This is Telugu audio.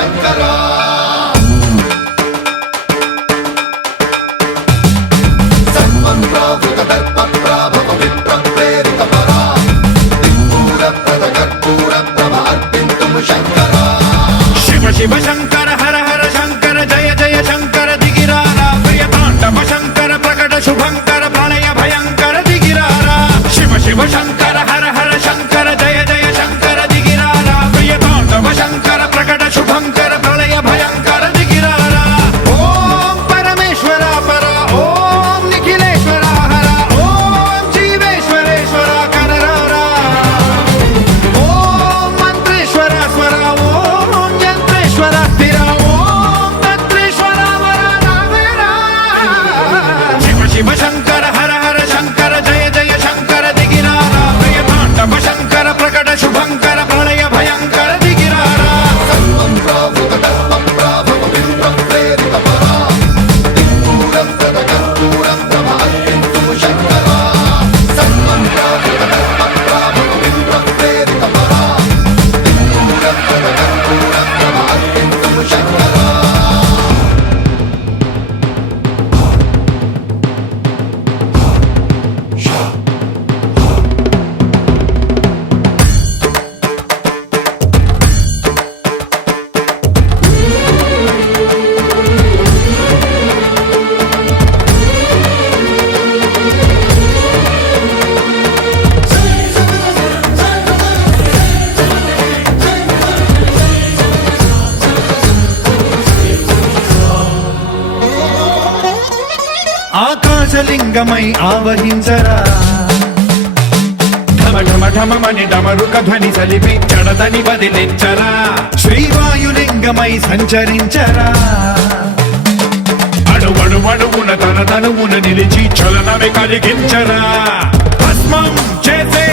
శంకరా శివ శివ శంకర హర హర శంకర జయ జయ శంకర దిగిరారా ప్రియతాండవ శంకర ప్రకట శుభంకర ప్రళయ భయంకర దిగిరారా శివ శివ శంకర హర హర శంకర జయ జయ శంకర దిగిరారా ప్రియతాండవ శంకర ప్రకట శుభంకర ప్రళయ భయంకర దిగిరారా ఓం పరమేశ్వర పర ఓం నిఖిలేశ్వర హర ఓం జీవేశ్వరేశ్వర కరరారా ఓం మంత్రేశ్వర స్వర ఓం యంత్రేశ్వర స్థిర ఓం తంత్రేశ్వర వర రామేరా శివ శివ శంకర హర హర శంకర జయ జయ శంకర దిగిరారా ప్రియతాండవ శంకర ప్రకట శుభంకర ప్రళయ భయంకర దిగిరారా ఆకాశలింగమై ఆవహించరా ఢమ ఢమ ఢమమని డమరుక ధ్వని సలిపి జడదని వదిలించరా శ్రీవాయులింగమై సంచరించరా అణువణువున తన తనువున నిలిచి చలనమే కలిగించరా భస్మం చేసే